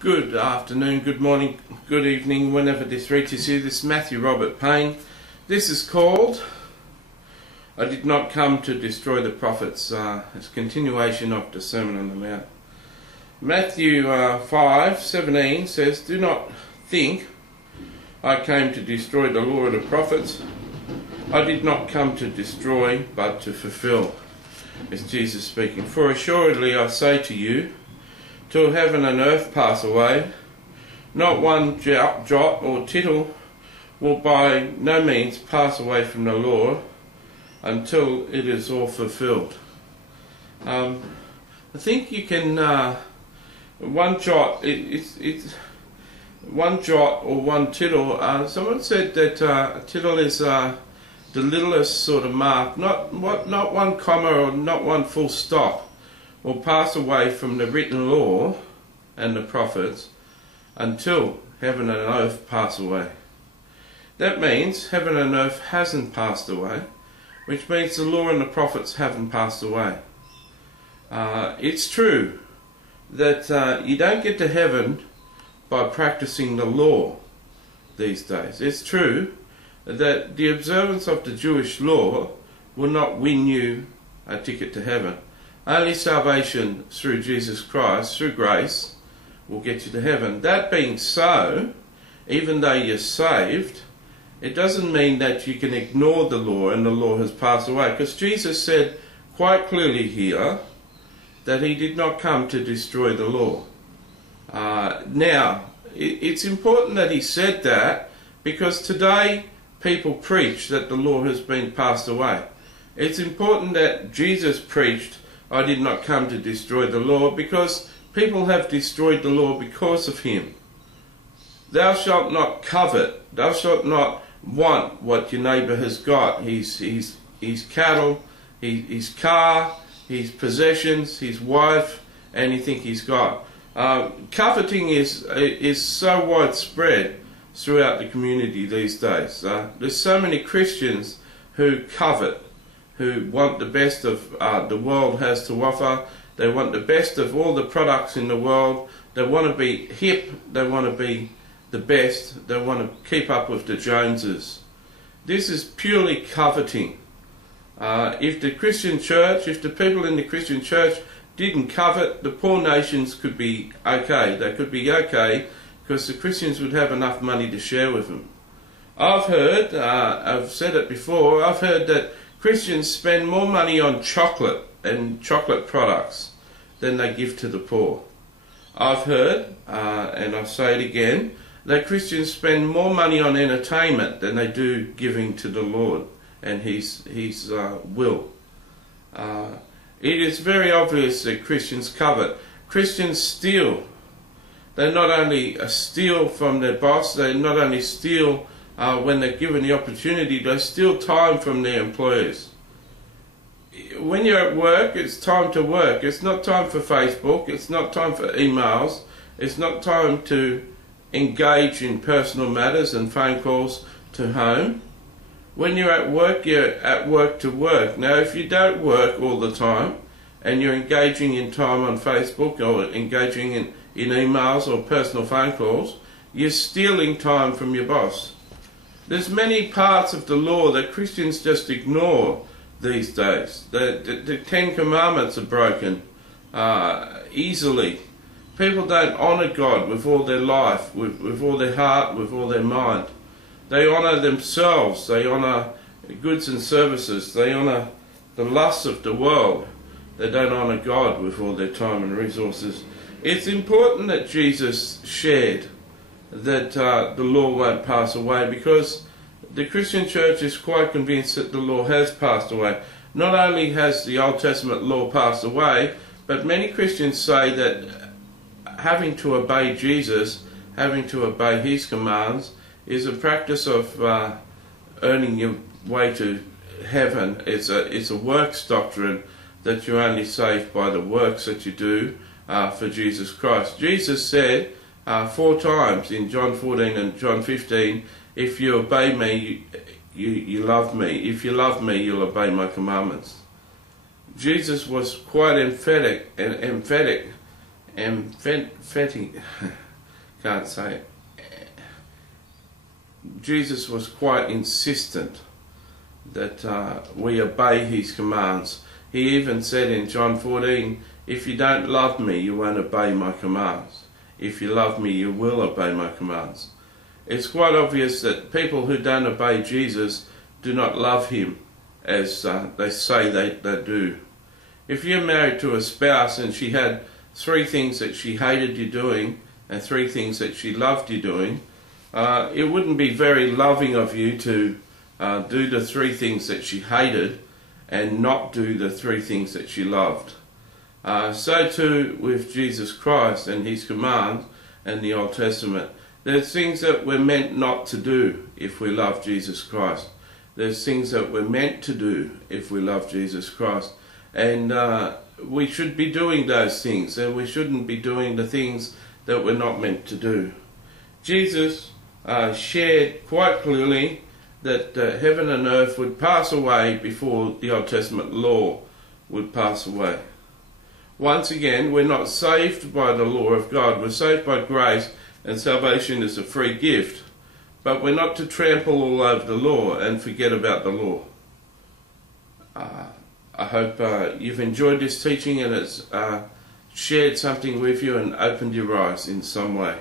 Good afternoon, good morning, good evening, whenever this reaches you. This is Matthew Robert Payne. This is called I Did Not Come to Destroy the Prophets. It's a continuation of the Sermon on the Mount. Matthew 5:17 says, "Do not think I came to destroy the law of the prophets. I did not come to destroy, but to fulfill." It's Jesus speaking. "For assuredly I say to you, till heaven and earth pass away, not one jot or tittle will by no means pass away from the law until it is all fulfilled." I think you can one jot. It's one jot or one tittle. Someone said that a tittle is the littlest sort of mark, not one comma or not one full stop, will pass away from the written law and the prophets until heaven and earth pass away. That means heaven and earth hasn't passed away, which means the law and the prophets haven't passed away. It's true that you don't get to heaven by practicing the law these days. It's true that the observance of the Jewish law will not win you a ticket to heaven. Only salvation through Jesus Christ, through grace, will get you to heaven. That being so, even though you're saved, it doesn't mean that you can ignore the law and the law has passed away. Because Jesus said quite clearly here that he did not come to destroy the law. Now, it's important that he said that, because today people preach that the law has been passed away. It's important that Jesus preached, "I did not come to destroy the law," because people have destroyed the law because of him. Thou shalt not covet, thou shalt not want what your neighbour has got, his cattle, his car, his possessions, his wife, anything he's got. Coveting is so widespread throughout the community these days. There's so many Christians who covet, who want the best of the world has to offer. They want the best of all the products in the world. They want to be hip. They want to be the best. They want to keep up with the Joneses. This is purely coveting. If the Christian church, if the people in the Christian church didn't covet, the poor nations could be okay. They could be okay because the Christians would have enough money to share with them. I've heard, I've said it before, I've heard that Christians spend more money on chocolate and chocolate products than they give to the poor. I've heard, and I'll say it again, that Christians spend more money on entertainment than they do giving to the Lord and His will. It is very obvious that Christians covet. Christians steal. They not only steal from their boss, they not only steal when they're given the opportunity, they steal time from their employers. When you're at work, it's time to work. It's not time for Facebook. It's not time for emails. It's not time to engage in personal matters and phone calls to home. When you're at work to work. Now, if you don't work all the time and you're engaging in time on Facebook or engaging in emails or personal phone calls, you're stealing time from your boss. There's many parts of the law that Christians just ignore these days. The Ten Commandments are broken easily. People don't honour God with all their life, with all their heart, with all their mind. They honour themselves, they honour goods and services, they honour the lusts of the world. They don't honour God with all their time and resources. It's important that Jesus shared that the law won't pass away, because the Christian church is quite convinced that the law has passed away. Not only has the Old Testament law passed away, but many Christians say that having to obey Jesus, having to obey his commands, is a practice of earning your way to heaven. It's a works doctrine, that you're only saved by the works that you do for Jesus Christ. Jesus said 4 times in John 14 and John 15, "If you obey me, you love me. If you love me, you'll obey my commandments." Jesus was quite emphatic can't say. Jesus was quite insistent that we obey his commands. He even said in John 14, if you don't love me, you won't obey my commands. If you love me, you will obey my commands. It's quite obvious that people who don't obey Jesus do not love him as they say they do. If you're married to a spouse and she had 3 things that she hated you doing and 3 things that she loved you doing, it wouldn't be very loving of you to do the 3 things that she hated and not do the 3 things that she loved. So too with Jesus Christ and his commands and the Old Testament. There's things that we're meant not to do if we love Jesus Christ. There's things that we're meant to do if we love Jesus Christ. And we should be doing those things, and we shouldn't be doing the things that we're not meant to do. Jesus shared quite clearly that heaven and earth would pass away before the Old Testament law would pass away. Once again, we're not saved by the law of God. We're saved by grace, and salvation is a free gift. But we're not to trample all over the law and forget about the law. I hope you've enjoyed this teaching and it's shared something with you and opened your eyes in some way.